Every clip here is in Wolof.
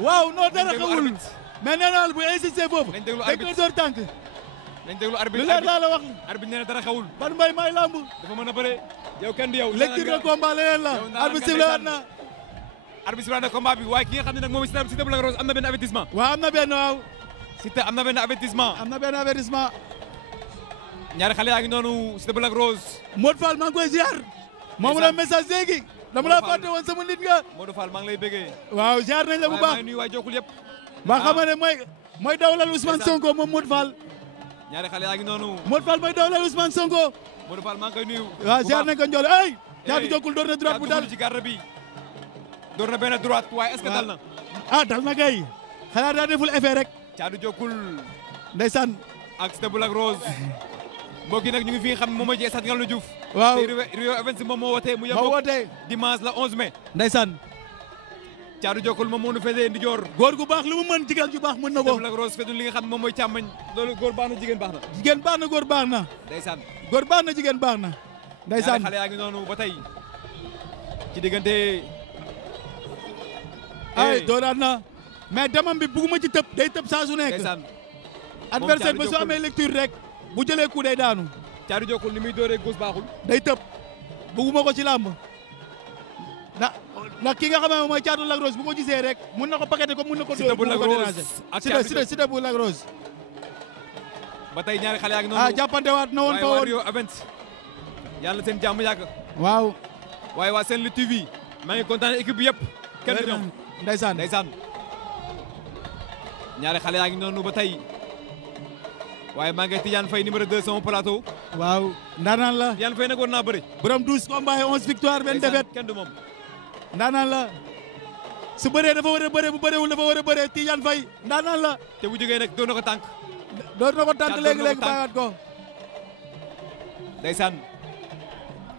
waaw non dara xewul mais nee naa la bu insisté foofu. nañ déglu dañ koy door tànk. nañ déglu arbitre lu leer laa la wax. arbitre nee na dara xewul. ban mbay may lamb. dafa mën a bëre. yow kenn du yow. lecture de combat leneen la. arbitre sifflé waat na. arbitre sifflé na combat bi waaye ki nga xam ne nag moom Siteu bu Lac Rose am na benn avertissement. waaw am na benn waaw. Siteu am na benn avertissement. am na benn avertissement. ñaari xale yaa ngi noonu Siteu bu Lac Rose. Modou Fall maa ngi koy ziar. moom la message léegi. dama la fàtte woon sama nit nga. Modou Fall maa ngi lay bëggee. waaw ziar nañ la bu baax maa ngi nuyu waa Jokul yëpp. ba xam ne mooy dawlal Ousmane Sonko moom Modou Fall. ñaari xale yaa ngi noonu. Modou Fall mooy dawlal Ousmane Sonko. Modou Fall maa ngi koy nuyu. waaw ziar nañ ko Ndiol ay. Caatu Jokul door na droite bu dal ci garde bi. door na benn droite waaye est-ce que dal na. ah dal na kay. xanaa daa deful effet rek. Caatu Jokul. ndeysaan. ak Siteu bu Lac Rose. mbokk yi nag ñu ngi fi nga xam ne moom mooy ci stade Ngalandou Diouf. waaw Rio Events moom moo wootee mu moo wootee dimanche la 11 mai. ndeysaan. Caatu Jokul moom moo nu féetee ndijoor. góor gu baax lu mu mën jigéen ju baax mën na ko. Siteu bu Lac Rose féetee li nga xam ne moom mooy càmmañ. loolu góor baax na jigéen baax na. jigéen baax na góor baax na. ndeysaan. góor baax na jigéen baax na. ndeysaan ñaari xale yaa ngi noonu ba tey. ci diggante. ay dooraat na. mais demam bi bugguma ci tëb day tëb saa su nekk. ndeysaan. adversaire ba su amee lecture rek. bu jëlee coup day daanu. Caatu Jokul ni muy dooree góos baaxul. day tëb bugguma ko ci làmb. ndax ki nga xam ne mooy Caatu Lac Rose bu ko gisee rek mun na ko paqueté ko mun na ko. Siteu bu Lac Rose ak Siteu bu Lac Rose. ba tey ñaari xale yaa ngi noonu. ah jàppante waat na woon fa woon Rio Events. yàlla seen jàmm yàgg. waaw. waaye waa Sen Lutte TV. maa ngi kontaan équipe bi yëpp. kenn du ñoom ndeysaan ndeysaan. ñaari xale yaa ngi noonu ba tey. waaye maa ngi Tidiane Faye numéro 2 sama plateau. waaw ndaanaan la. Tidiane Faye nag war naa bëri. borom 12 combats et 11 victoires benn défaite. kenn du moom. ndaanaan la. su bëree dafa war a bëree bu bëreewul dafa war a bëree Tidiane Faye ndaanaan la. te bu jógee nag doon na ko tànk. doon na ko tànk léegi-léegi bàyyiwaat ko. ndeysaan.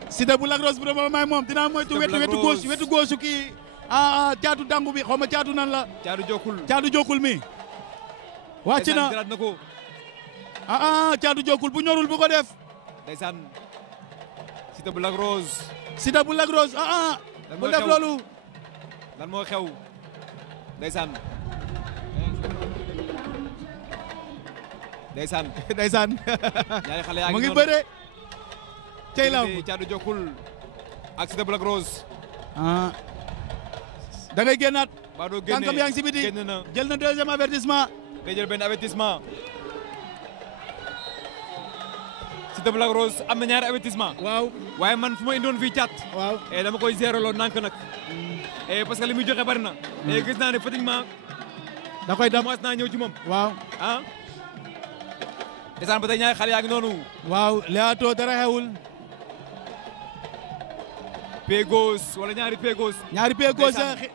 Siteu bu Lac Rose bu dama may moom dinaa moytu wetu gauche kii caatu dangu bi xaw ma caatu nan la. Caatu Jokul. Caatu Jokul mi. wàcc na ndeysaan na ko. Caatu Jokul bu ñorul bu ko def. ndeysaan. Siteu bu Lac Rose. Siteu bu Lac Rose bu def loolu. lan moo xew. ndeysaan. ndeysaan. ndeysaan. ñaari xale yaa ngi mu ngi noonu. bëre. tey la Caatu Jokul ak Siteu bu Lac Rose. da ngay génnaat. ba doo génne tànkam yaa ngi si biti génn na. jël na deuxième avertissement. day jël benn avertissement. Siteu bu Lac Rose am na ñaari avertissement. waaw waaye man fu ma indoon fii cat. waaw dama koy zéro loo nànk nag. parce que li muy joxe bari na. gis naa ne pratiquement. da koy dam commencé naa ñëw ci moom. waaw ndeysaan ba tey ñaari xale yaa ngi noonu. waaw Leewtoo dara xewul. pied gauche wala ñaari pied gauche. ñaari pied gauche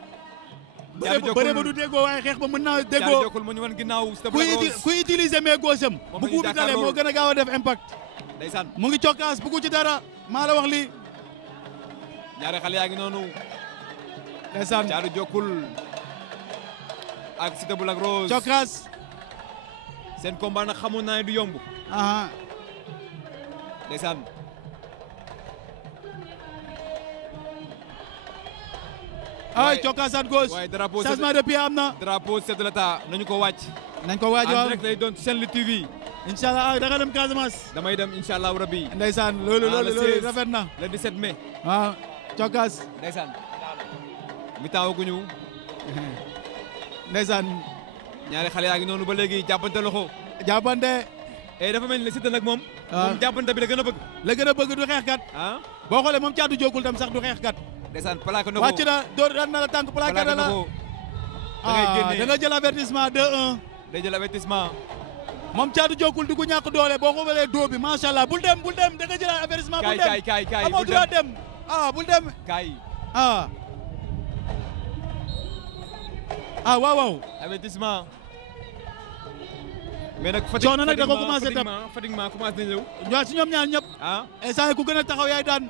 bëre ba du déggoo waaye xeex ba mën naa déggoo. Caatu Jokul mu ñu wan ginnaaw Siteu bu Lac Rose. kuy utiliser mais gauche am. bu ku bi dalee moo gën a gaaw a def impact. ndeysaan. mu ngi cokkaas bu ci dara maa la wax lii. ñaari xale yaa ngi noonu. ndeysaan Caatu Jokul ak Siteu bu Lac Rose. cokkaas. seen combat nag xamoon naa ne du yomb. ndeysaan. ay cokkaasaat gauche. waaye drapeau changement de pied am na. drapeau chef de l'État nañu ko wàcc. nañ ko waaj waaw en direct lay doon Sen Lutte TV. incha allah da nga dem Casamance. damay dem incha allah rabbi. ndeysaan loolu rafet na. le 17 mai. waaw cokkaas. ndeysaan. mi taawaguñu. ndeysaan. ñaari xale yaa ngi noonu ba léegi jàppante loxo. jàppante. dafa mel ni Siteu nag moom. moom jàppante bi la gën a bëgg. la gën a bëgg du xeexkat. boo xoolee moom Caatu Jokul tam sax du xeexkat. ndeysaan plaqué na ko wàcc na door daan na la tànk plaqué na la. da nga jël avertissement 2-1. day jël avertissement. moom Caatu Jokul du ko ñàkk doole boo ko walee doo bi macha allah bul dem da nga jël avertissement. bul dem kaay amoo droit dem. bul dem. kaay. waaw. avertissement. mais nag coono nag da ko commencé tam fatiguement commencé na ñëw. ñoo ci ñoom ñaar ñëpp. instant ku gën a taxaw yaay daan.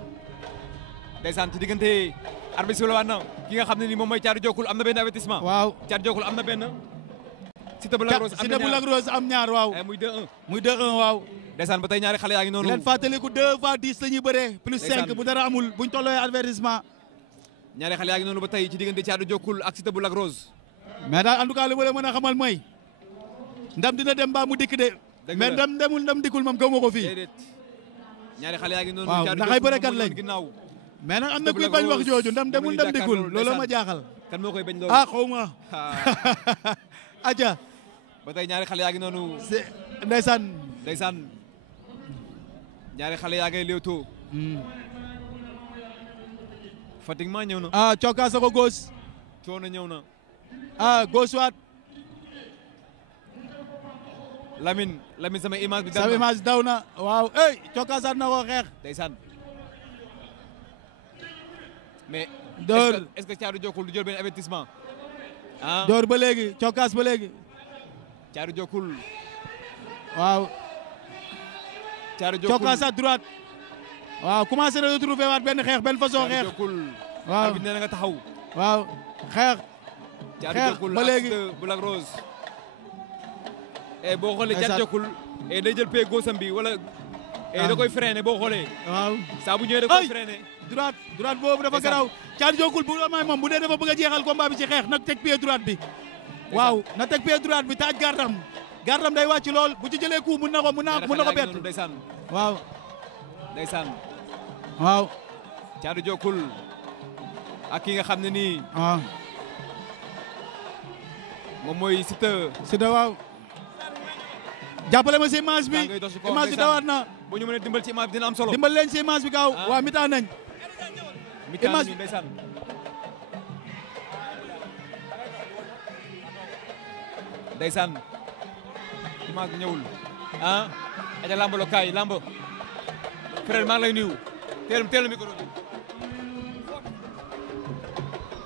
ndeysaan ci diggante arbitre si waat na ki nga xam ne ni moom mooy Caatu Jokul am na benn avertissement. waaw Caatu Jokul am na benn. Siteu bu Lac Rose am na ñaar Siteu bu Lac Rose am ñaar waaw. muy 2-1. muy 2-1 waaw. ndeysaan ba tey ñaari xale yaa ngi noonu. leen fàttaliku 2 fois 10 la ñuy bëree. plus 5 bu dara amul buñ tolloo avertissement. ñaari xale yaa ngi noonu ba tey ci diggante Caatu Jokul ak Siteu bu Lac Rose. mais daal en tout cas li ma la mën a xamal mooy ndam dina dem ba mu dikk de. mais ndam demul ndam dikkul moom gaw ma ko fii. déedéet ñaari xale yaa ngi noonu. waaw ndax ay bërekat lañ mais nag am na kuy bañ wax jooju ndam demul ndam dikkul loolu ma jaaxal. kan moo koy bañ loolu ah xaw ma. aja ba tey ñaari xale yaa ngi noonu. ndeysaan. ndeysaan ñaari xale yaa ngay léewtoo. Fatickman ñëw na. ah cokkaas ko góos. coono ñëw na. ah góos waat. Lamine sama image bi. sama image daw na waaw ey cokkaasaat na ko xeex. ndeysaan mais. door est-ce que Thiatou Diokul du jël benn avertissement. ah door ba léegi cokkaas ba léegi. Thiatou Diokul. waaw. Thiatou Diokul cokkaasaat droite. waaw commencé na retrouver waat benn xeex benn façon xeex. Thiatou Diokul. waaw nee na nga taxaw. waaw xeex. xeex ba léegi bu Lac Rose. boo xoolee Thiatou Diokul day jël pied gauche bi wala. da koy freiné boo xoolee. waaw saa bu ñëwee da koy freiné. droite boobu dafa garaaw. Thiatou Diokul bu amee moom bu dee dafa bëgg a jeexal combat bi ci xeex nag teg pied droite bi. waaw na teg pied droite bi taaj gardam. gardam day wàcc lool bu ci jëlee coup mun na ko bett. ndeysaan waaw. ndeysaan. waaw. Thiatou Diokul ak ki nga xam ne nii. waaw. moom mooy Siteu. Siteu waaw. jàppale ma si image bi image bi dawaat na. bu ñu mënee dimbal ci image bi dina am solo. dimbal leen si image bi gaaw. waaw mitaan nañ. image bi ndeysaan. ndeysaan. image bi ñëwul. aja lamb lo kaay lamb. frère maa ngi lay nuyu. teel micro bi.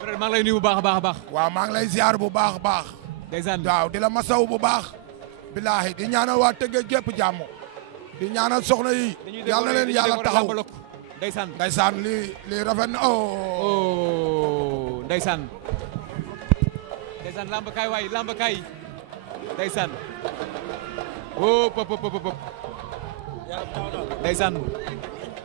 frère maa ngi lay nuyu bu baax a baax. waaw maa ngi lay ziar bu baax a baax. ndeysaan waaw di la masaw bu baax. bilaahi di ñaanal waa Tëngéej gépp jàmm. di ñaanal soxna yi. yàlla na leen yàlla taxaw. ndeysaan ndeysaan lii rafet na oh. ndeysaan. ndeysaan lamb kaay waay lamb kaay. ndeysaan. oh pop. ndeysaan.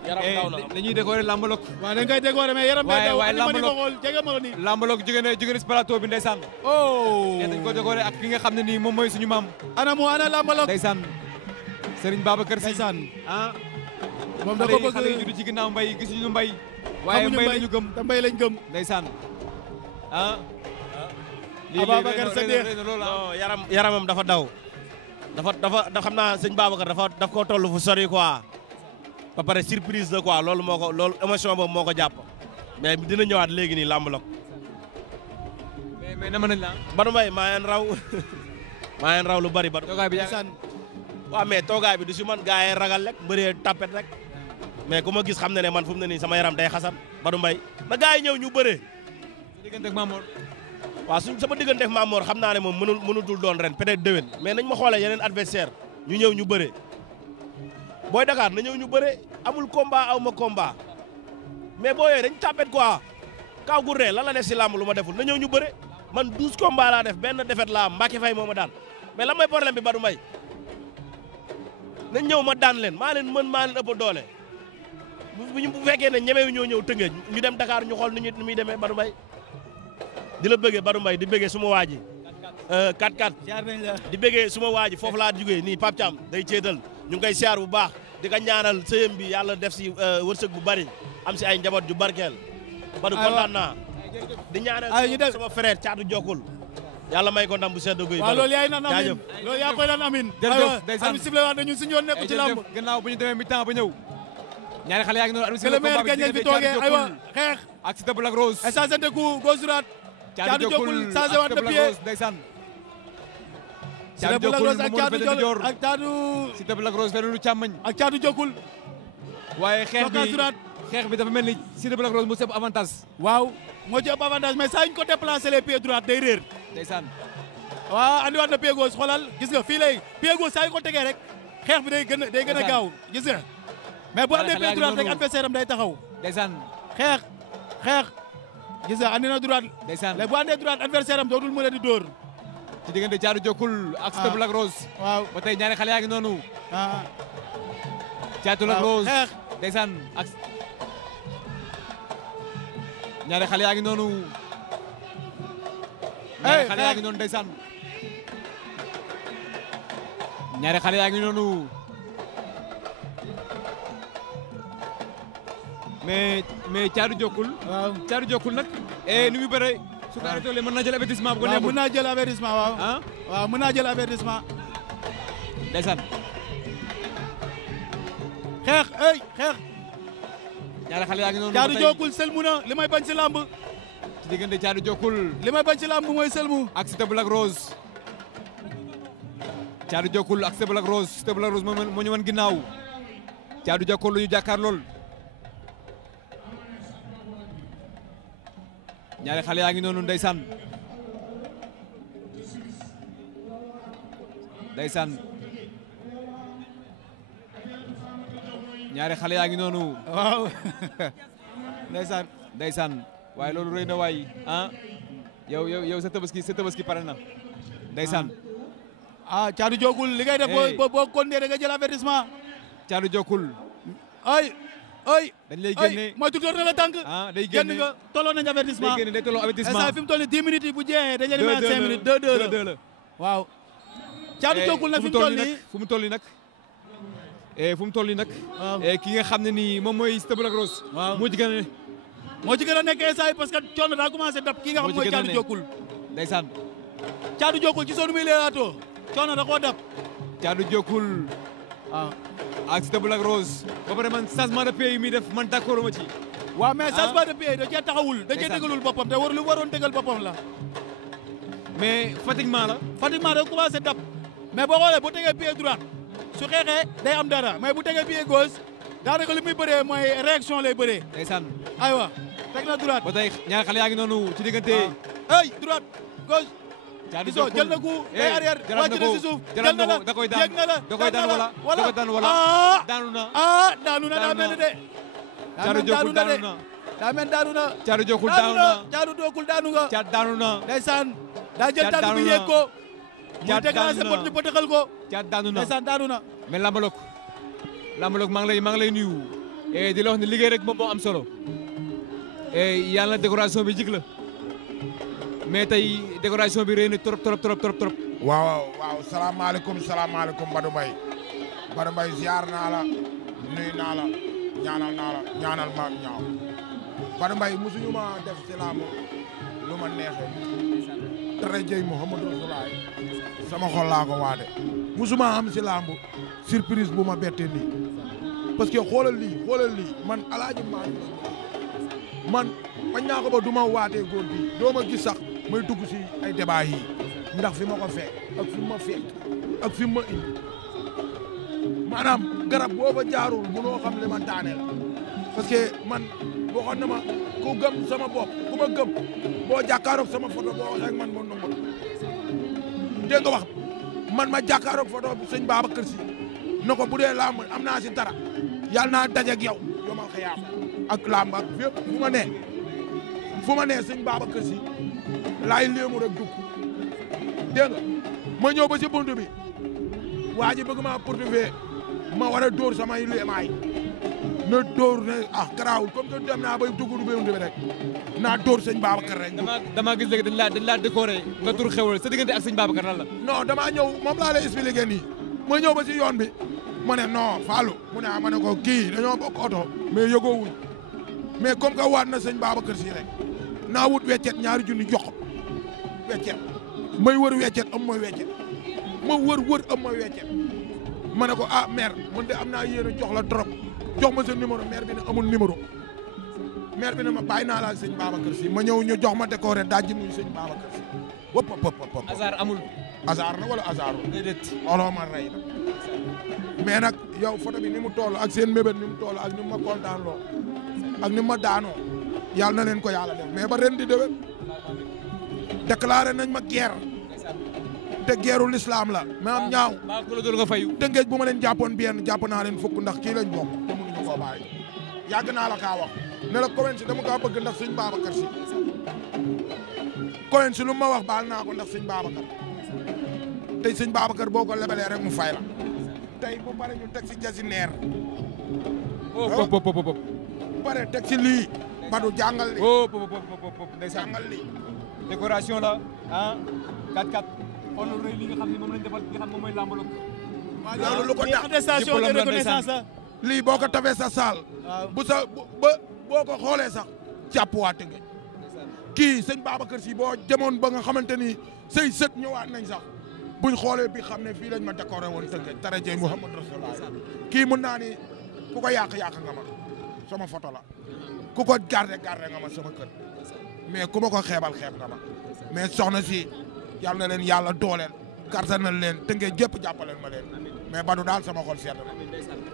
yaram daw na dañuy décorer lambalok. waaw dañ koy décorer mais yaram day daw. waaye lambalok xool jege ma ko nii. lambalok jóge na si plateau bi ndeysaan. oh. dañ ko décorer ak ki nga xam ne nii moom mooy suñu maam. ana lambalok. ndeysaan. Serigne Babacar Sy. ndeysaan. moom da ko bëgg xale yi judd ci ginnaaw mbay gisuñu mbay. waaye mbay lañu gëm te mbay lañ gëm. ndeysaan. Ababacar sa deex non yaramam dafa daw. dafa xam naa sëñ Babacar daf ko toll fu sori quoi. ba pare surprise la quoi loolu émotion boobu moo ko jàpp. mais dina ñëwaat léegi nii làmb la ko. mais nama nañ la. Badou Mbaye maa ngeen raw. maa ngeen raw lu bari Badou. toogaay bi waaw mais toogaay bi du si man gars yi ragal rek mbëree tapet rek. mais ku ma gis xam ne man fu mu ne nii sama yaram day xasan Badou Mbaye na gars yi ñëw ñu bëree. sa diggante ak Mamor. waaw sama diggante ak Mamor xam naa ne moom mënutul doon ren peut-être déwén mais nañ ma xoolee yeneen adversaire ñu ñëw ñu bëree. Boy Dakar na ñëw ñu bëre amul combat aw ma combat mais boo yooyu dañ tapet quoi kaw gu ree lan la def si làmb lu ma deful na ñëw ñu bëre man 12 combat laa def benn defet laa am Mbacke Faye moo ma daan mais lan mooy problème bi Badou Mbaye nañ ñëw ma daan leen maa leen mën maa leen ëpp doole bu fekkee ne ñemewu ñoo ñëw Tëngéej ñu dem Dakar ñu xool nu muy demee Badou Mbaye di la bëggee Badou Mbaye di bëggee suma waa ji 4-4 di bëggee suma waa ji foofu laa jugee nii Pape Thiam day ceetal ñu ngi koy siyaar bu baax di ko ñaanal sëyëm bi yàlla def si wërsëg bu bari am si ay njaboot ju barkeel. Badou kontaan naa di ñaanal sama frère Thiatou Diokul yàlla may ko ndam bu sedd guy. waaw loolu yaay naan amin loolu yaa koy naan amin. jërëjëf ndeysaan arbitre sifflé waat nañu suñu yoon nekk ci lamb. gannaaw bu ñu demee mi-temps ba ñëw. ñaari xale yaa ngi noonu arbitre sifflé combat bi diggante Thiatou Diokul xeex ak Siteu bu Lac Rose. échange coup gauche droite. Thiatou Diokul changé waat na pied. ndeysaan. Siteu bu Lac Rose ak Thiatou Diokul ak Thiatou. Siteu bu Lac Rose feneen lu càmmañ. ak Thiatou Diokul. waaye xeex bi dafa mel ni Siteu bu Lac Rose mu ëpp avantage. waaw moo ci ëpp avantage mais saa ñu ko déplacé les pieds droite day réer. ndeysaan. waaw andiwaat na pied gauche xoolal gis nga fii lay pied gauche saa ñu ko tegee rek xeex bi day gën a gaaw gis nga. mais bu andee pied droite rek adversaire am day taxaw. ndeysaan. xeex gis nga andi na droite. ndeysaan léegi bu andee droite adversaire am dootul mën a di dóor. ci diggante Thiatou Diokul ak Siteu bu Lac Rose. waaw ba tey ñaari xale yaa ngi noonu. Thiatou Lac waaw Rose xeex. ndeysaan ak ñaari xale yaa ngi noonu. ñaari xale yaa ngi noonu ndeysaan ñaari xale yaa ngi noonu mais Thiatou Diokul. waaw Thiatou Diokul nag. ni muy bëree. su ko arrêté mën naa jël avertissement bu ko waaw neexul. mën naa jël avertissement waaw. ah waaw mën naa jël avertissement. ndeysaan. xeex xeex. ñaari xale yaa ngi noonu. Thiatou Diokul sëlmu na li may bañ si lamb. ci diggante Thiatou Diokul. li may bañ si lamb mooy sëlmu. ak Siteu bu Lac Rose. Thiatou Diokul ak Siteu bu Lac Rose Siteu bu Lac Rose moo ñu wan ginnaaw. Thiatou Diokul lu ñu jàkkaar lool. ñaari xale yaa ngi noonu ndeysaan. ndeysaan. ñaari xale yaa ngi noonu. waaw. ndeysaan. ndeysaan waaye loolu rëy na waay ah yow sa tabaski pare na ndeysaan. Thiatou Diokul li ngay def boo continuer da nga jël avertissement. Thiatou Diokul. ay dañ lay génne mooy tuddóor na la tànk. day génne nga tolloo nañ avertissement. day génne day tolloo avertissement. instant fi mu toll nii 10 minutes yi bu jeexee dañu leen may 5 minutes 2-2 la waaw. Thiatou Diokul nag fi mu toll nii fu mu toll nii nag. fu mu toll nii nag. waaw ki nga xam ne nii moom mooy Siteu bu Lac Rose. waaw moo ci gën a nekk instant yi parce que coono daa commencé dab ki nga xam mooy Thiatou Diokul. ndeysaan. Thiatou Diokul ci zone bi leewaatoo coono da koo dab. Thiatou Diokul. waaw. ak Siteu bu Lac Rose. ba pare man changement de pied yi muy def man d'accord ma ci. waaw mais changement de pied da cee taxawul. da cee dëggalul boppam te lu waroon dëggal boppam la. mais fatiguement la. fatiguement da commencé dab. mais boo xoolee bu tegee pied droite su xeexee day am dara mais bu tegee pied gauche daanaka li muy bëree mooy réaction lay bëree. ndeysaan. aywa teg na droite. ba tey ñaari xale yaa ngi noonu ci diggante. droite gauche. Thiatou Diokul jël na ko day arrière wàcc na si suuf jël na la da koy daan yéeg na la da koy daan wala da koy daan wala daanu na. daanu na daa mel ni de. Thiatou Diokul daanu na. daa mel daanu na. Thiatou Diokul daanu na. Thiatou Diokul daanu nga. Thiatou daanu na. ndeysaan daa jël tànk bi yéeg ko. Thiatou daanu na mu teg bëtëxal ko. Thiatou daanu na ndeysaan daanu na. mais Lambalok maa ngi lay nuyu. di la wax ne liggéey rek moom moo am solo. yàlla na décoration bi jig la. mais tey décoration bi rëy na trop. waaw salaamaaleykum Badou Mbaye ziar naa la nuyu naa la ñaanal ma ñaaw Badou Mbaye musuñu ma def ci laamu lu ma neexee tere jëy Mouhamadou Rasulaay sama xol laa ko waade musuma am ci laamu surprise bu ma bette nii parce que xoolal lii man alaaji man bañ naa ko ba du ma waatee góor bi doo ma gis sax may dugg si ay débat yi ndax fi ma ko fekk ak fi ma fekk ak fi ma indi maanaam garab booba jaarul munoo xam li ma daane la parce que man waxoon na ma ku gëm sama bopp ku ma gëm boo jàkkaaroog sama photo boo waxee ak man ma nangu dégg nga wax man ma jàkkaaroog photo bi sëñ Babacar Si na ko bu dee làmb am naa si dara yàlla naa daje ak yow yomal xiyaam ak làmb ak fépp fu ma nee sëñ Babacar Si laay léemu rek dugg dégg nga ma ñëw ba si buntu bi waa ji bëgg maa poursuivre ma war a dóor samay léemaay na dóor ne garaawul comme que dem naa bay dugg du buntu bi rek naa dóor sëñ Babacar rek. dama gis léegi dañ laa décoré nga tur xewal sa diggante ak sëñ Babacar lan la. non damaa ñëw moom laa lay expliqué nii ma ñëw ba si yoon bi ma ne non Fallou mu ne ma ne ko kii dañoo bokk oto mais yëgoowuñ mais comme que waat na sëñ Babacar Si rek naa wut weccet ñaari junni jox weccet may wër weccet am mooy weccet ma wër am mooy weccet ma ne ko maire man de am naa yéen jox la trop jox ma sa numéro maire bi ne amul numéro maire bi ne ma bàyyi naa la ak sëñ Babacar Si ma ñëw ñu jox ma décoré dajji muy sëñ Babacar Si wop hasard amul. hasard na wala hasardul. déedéet. oloo ma rey na mais nag yow photo bi ni mu toll ak seen mébét ni mu toll ak ni mu ma kontaan loo ak ni mu ma daanoo yàlla na leen ko yàlla def mais ba ren di déwén déclaré nañ ma guerre te guerru l'islam la mais am ñaaw. maa ko la doon nga fayu. dëngeej bu ma leen jàppoon benn jàpp naa leen fukk ndax kii lañ bokk te mënuñu koo bàyyi yàgg naa la kaa wax ne la Coen si dama kaa bëgg ndax sëñ Babacar Si Coen si lu ma wax baal naa ko ndax sëñ Babacar tey sëñ Babacar boo ko lebalee rek mu fay la tey bu pare ñu teg si jasi neer pop pare teg si lii Badou jàngal li ndeysaan jàngal li décoration la ah 4-4 xool rëy li nga xam ne moom lañ defal li nga xam moom mooy lambalog. loolu lu ko tax attestation de reconnaissance la. lii boo ko tafee sa saal. bu sa boo ko xoolee sax jàpp waa Tëngéej. kii sëñ Babacar Si boo demoon ba nga xamante ni say sët ñëwaat nañ sax buñ xoolee bi xam ne fii lañ ma décoré woon Tëngéej tarajey Muhammad Rasulullah kii mën naa ni ku ko yàq nga ma sama photo la ku ko garde nga ma sama kër mais ku ma ko xeebal xeeb nga ma mais soxna si yal na leen yàlla dooleel kartanal leen Tëngéej gépp jàppaleen ma leen mais Badou daal sama xol sedd na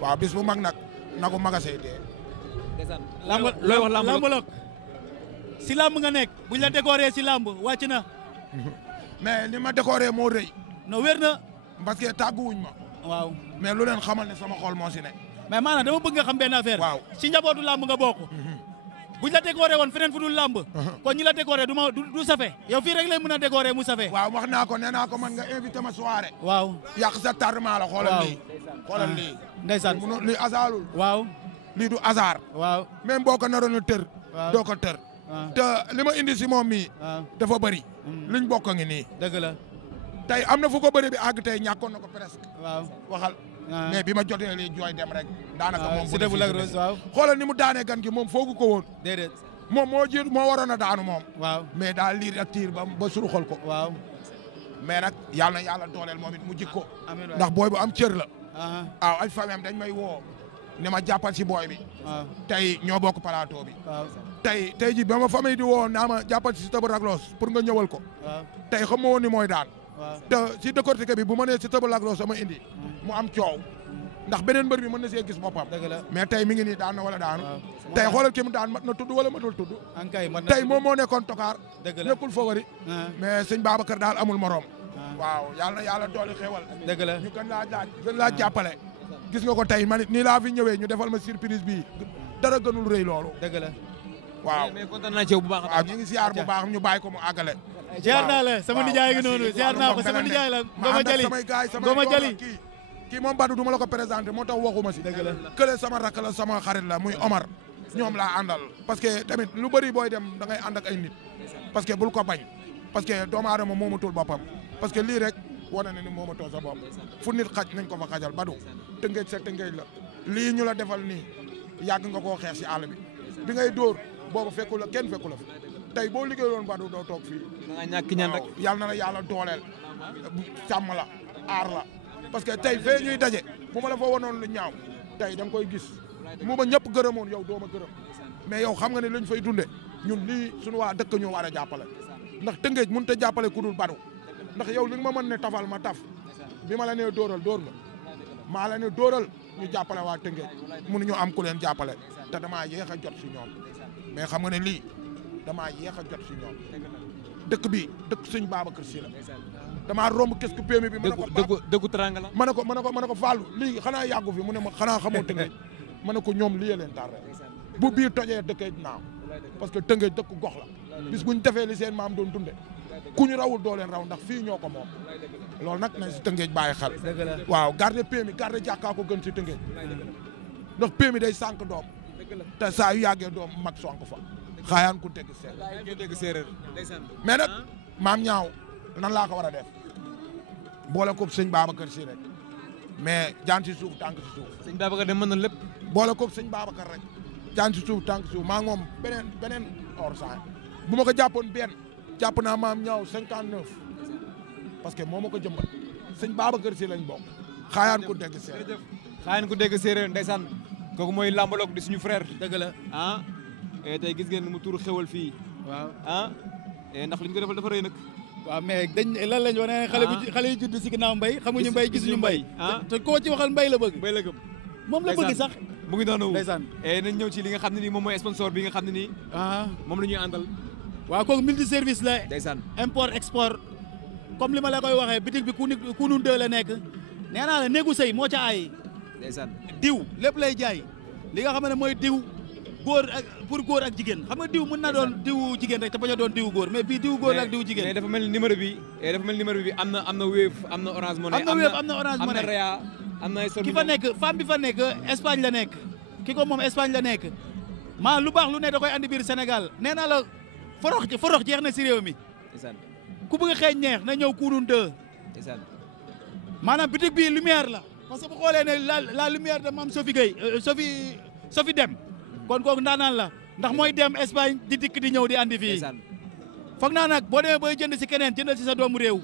waaw bis bu mag nag nagu magasey dee looy wax lambalog si lamb nga nekk buñ la décoré si lamb wàcc na mais li ma décoré moo rëy no wér na parce que tàgguwuñ ma waaw mais lu leen xamal ne sama xol moo si ne mais maanaam dama bëgg nga xam benn affaire waaw si njabootu lamb nga bokk buñ la décoré woon feneen fu dul lamb kon ñi la décoré du safe yow fii rek lay mën a décoré mu safe waaw wax naa ko nee naa ko man nga invité ma soirée waaw yàq sa tardement la xoolal lii xoolal lii ndeysaan lii hasardul waaw lii du hasard waaw même boo ko naroon a tër doo ko tër te li ma indi si moom mii dafa bëri liñ bokk ngi nii dëgg la tey am na fu ko bëri bi àgg tey ñàkkoon na ko presque waaw waxal mais bi ma jotee lii jooy dem rek daanaka moom si defu Lac Rose waaw xoolal ni mu daanee gan gi moom foogu ko woon déedéet moom moo waroon a daanu moom waaw mais daal liir ak tiir ba suruxal ko waaw mais nag yàlla na yàlla dooleel moom it mu jik ko amiin ndax booy bu am cër la waaw ay famem dañ may woo ne ma jàppal si booy bi waaw tey ñoo bokk plateau bi waaw tey ji ba ma famille di woo naa ma jàppal si tëb Lac Rose pour nga ñëwal ko tey xam ma woon ni mooy daan te si décortiqué bi bu ma nee si tëb Lac Rose sama indi mu am coow ndax beneen mbër bi mën na see gis boppam mais tey mi ngi nii daan na wala daanu tey xoolal ki mu daan mat na tudd wala matul tudd tey moom moo nekkoon tokaar nekkul favori mais sëñ Babacar daal amul morom waaw yàlla na yàlla dooli xewal dëgg la ñu gën laa jàppale gis nga ko tey man nii laa fi ñëwee ñu defal ma surprise bii dara gënul rëy loolu dëgg la waaw mais kontaan naa ci yow bu baax waaw ñu ngi ziar bu baax ñu bàyyi ko mu àggale ziar naa la sama nijaay ngi noonu ziar naa ko sama nijaay la Ngoma Jali Ngoma Jali kii moom Badou du ma la ko présenté moo tax waxuma si dëgg la kële sama rakk la sama xarit la muy Omar ñoom laa àndal parce que tamit lu bëri booy dem da ngay ànd ak ay nit parce que bul ko bañ parce que doomu aadama moomatul boppam parce que lii rek wane na ni moomatoo sa bopp fu nit xaj nañ ko fa xajal Badou Tëngéej sa Tëngéej la lii ñu la defal nii yàgg nga koo xeex si àll bi ngay dóor boobu fekku la kenn fekku la fi tey boo liggéeyoon Badou doo toog fii da nga ñàkk ñaan rek yàlla na la yàlla dooleel sàmm la aar la parce que tey fee ñuy daje bu ma la fa wanoon lu ñaaw tey da nga koy gis mu ma ñëpp gërëmoon yow doo ma gërëm mais yow xam nga ne lañ fay dunde ñun lii suñu waa dëkk ñu war a jàppale ndax Tëngéej mënut a jàppale ku dul Badou ndax yow li nga ma mën ne tafal ma taf bi ma la nee dóoral dóor nga maa la ne dóoral ñu jàppale waa Tëngéej mënuñu am ku leen jàppale te damaa yéex a jot si ñoom mais xam nga ne lii damaa yéex a jot si ñoom dëkk bi dëkk sëñ Babacar Si la damaa romb qu'est-ce que PMI bi. dëggu teranga la. ma ne ko Fallou lii xanaa yàggu fi mu ne ma xanaa xamoo Tëngéej ma ne ko ñoom lii leen tardé bu biir tojee dëkkee naaw parce que Tëngéej dëkk gox la bis buñ defee li seen maam doon dunde ku ñu rawul doo leen raw ndax fii ñoo ko moom loolu nag nañ si Tëngéej bàyyi xel. waaw garder PMI garder jàkkaa ko gën si Tëngéej ndax PMI day sànq doom te saa yu yàggee doom mag sonk fa xaayaan ku dégg séeréer mais nag maam ñaaw nan laa ko war a def boole koog sëñ Babacar Si rek mais jaan si suuf tànk si suuf. sëñ Babacar de mën na lépp. boole koog sëñ Babacar rek jaan si suuf tànk si suuf maa ngi moom beneen hors saa bu ma ko jàppoon benn jàpp naa maam ñaaw 59 parce que moo ma ko jëmbat sëñ Babacar Si lañ bokk xaayaan ku dégg séeréer. xaayaan ku dégg séeréer ndeysaan kooku mooy lambaloog di suñu frère. dëgg la ah tey gis ngeen mu tuur xewal fii. waaw ah ndax li ñu ko defal dafa rëy nag. waaw mais dañ lan lañ wax ne xale yi judd si ginnaaw mbay xamuñu mbay gisuñu mbay te koo ci waxal mbay la bëgg mbay la gëm moom la bëgg sax mu ngi noonu ndeysaan nañ ñëw ci li nga xam ne nii moom mooy sponsor bi nga xam ne nii moom la ñuy àndal waaw kooku multi service la ndeysaan import export comme li ma la koy waxee bitig bi ku nun deux la nekk nee naa la néegu sëy moo ca ay ndeysaan diw lépp lay jaay li nga xam ne mooy diw góor ak pour góor ak jigéen xam nga diw mën na doon diwu jigéen rek te bañ a doon diwu góor mais bii diwu góor ak diwu jigéen mais dafa mel ni numéro bi am na Wave am na Orange Money am na Wave am na Orange Money am na Rea am na ki fa nekk femme bi fa nekk Espagne la nekk ki ko moom Espagne la nekk maa lu baax lu ne da koy andi biir Sénégal nee naa la forox jeex na si réew mi ku bëgg a xeeñ neex na ñëw Kounoune 2 maanaam bitig bi lumière la parce que bu xoolee ne la lumière de Mame Sophie Gueye Sophie Dem kon kooku ndaanaan la ndax mooy dem Espagne di dikk di ñëw di andi fii foog naa nag boo demee bay jënd si keneen jëndal si sa doomu réew